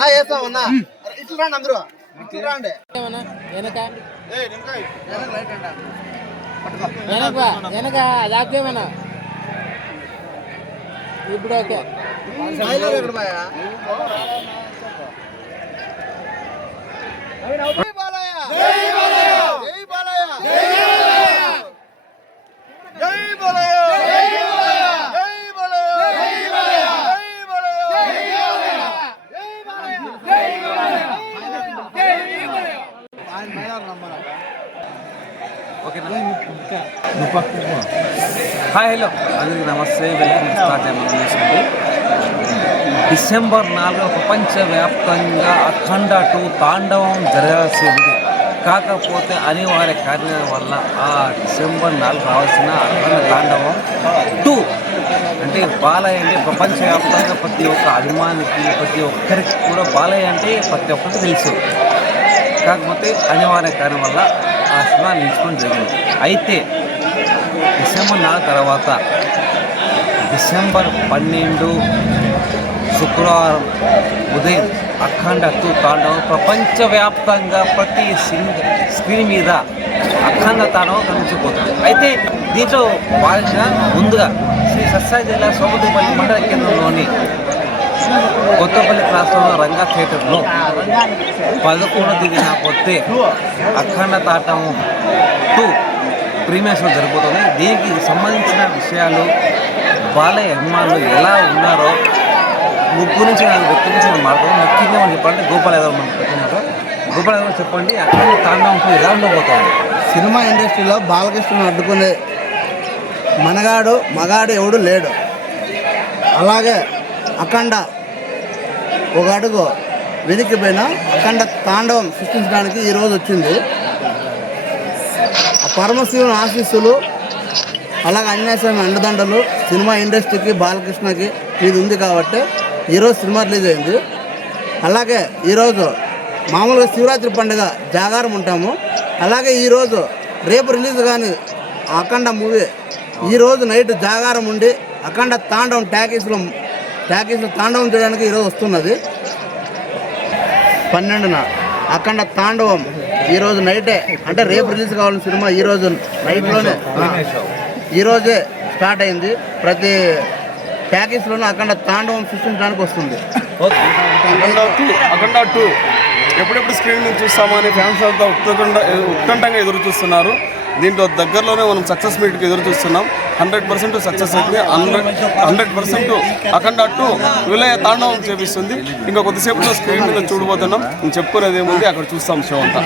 వేస్తామన్నా ఇట్లు రండి అందరూ ఇట్లు రండి వెనక దాకేమన్నా ఇప్పుడు ఓకే ఇక్కడ హాయ్ హలో అందరికీ నమస్తే. వెల్కమ్ స్టార్ట్ చేయండి. డిసెంబర్ 4 ప్రపంచవ్యాప్తంగా అఖండ 2 తాండవం జరగాల్సి ఉంది. కాకపోతే అనివార్య కారణాల వల్ల ఆ డిసెంబర్ 4 రావాల్సిన అఖండ తాండవం 2 అంటే బాలయ్య అంటే ప్రపంచవ్యాప్తంగా ప్రతి ఒక్క అభిమానికి ప్రతి ఒక్కరికి కూడా బాలయ్య అంటే ప్రతి ఒక్కరికి తెలుసు. కాకపోతే అనివార్య కారణం వల్ల ఆ సినిమా నిలుచుకొని జరిగింది. అయితే డిసెంబర్ 4 తర్వాత డిసెంబర్ 12 శుక్రవారం ఉదయం అఖండ 2 తాండవం ప్రపంచవ్యాప్తంగా ప్రతి స్క్రీన్ మీద అఖండ తాండవం కనిపించబోతుంది. అయితే దీంట్లో భాగంగా ముందుగా శ్రీ సత్సాయి జిల్లా సోమదేపల్లి మండల కేంద్రంలోని కొత్తపల్లి క్రాస్లో రంగా థియేటర్లో 11వ తేదీన పోతే అఖండ తాండవం 2 ప్రీమియర్ షో జరుగుతుంది. దీనికి సంబంధించిన విషయాలు బాలయ్య అభిమానులు ఎలా ఉన్నారో ముగ్గురు నుంచి 4 వ్యక్తుల నుంచి మనం మాట్లాడుతాం. ముఖ్యంగా మనం చెప్పాలంటే గోపాల్ యాదవ్ మనం పెట్టుకున్నారు. గోపాల్ యాదవ్ చెప్పండి, అఖండ తాండవం ఎలా ఉండబోతుంది? సినిమా ఇండస్ట్రీలో బాలకృష్ణను అడ్డుకునే మగాడు ఎవడు లేడు. అలాగే అఖండ ఒక అడుగు వెనక్కిపోయినా అఖండ తాండవం సృష్టించడానికి ఈరోజు వచ్చింది. ఆ పరమశివుని ఆశీస్సులు అలాగే అన్యాయమైన అండదండలు సినిమా ఇండస్ట్రీకి బాలకృష్ణకి ఇది ఉంది కాబట్టి ఈరోజు సినిమా రిలీజ్ అయింది. అలాగే ఈరోజు మామూలుగా శివరాత్రి పండుగ జాగారం ఉంటాము. అలాగే ఈరోజు రేపు రిలీజ్ కానీ అఖండ మూవీ ఈరోజు నైట్ జాగారం ఉండి అఖండ తాండవం టాకీస్లో తాండవం చేయడానికి ఈరోజు వస్తున్నది. 12న అఖండ తాండవం ఈరోజు నైటే అంటే రేపు రిలీజ్ కావాలని సినిమా ఈరోజు నైట్లోనే ఈరోజే స్టార్ట్ అయింది. ప్రతి ప్యాకేజ్లోనూ అఖండ తాండవం సృష్టించడానికి వస్తుంది. అఖండ 2 ఎప్పుడెప్పుడు స్క్రీన్ నుంచి చూస్తామని ఫ్యాన్స్ అంతా ఉత్కంఠంగా ఎదురు చూస్తున్నారు. దీంట్లో దగ్గరలోనే మనం సక్సెస్ మీట్కి ఎదురు చూస్తున్నాం. 100% సక్సెస్ అయితే 100% అఖండ 2 విలయ తాండవం చేపిస్తుంది. ఇంకా కొద్దిసేపులో స్క్రీన్ మీద చూడబోతున్నాం. నేను చెప్పుకునేది ఏముంది, అక్కడ చూస్తాం షో అంతా.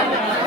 Thank you.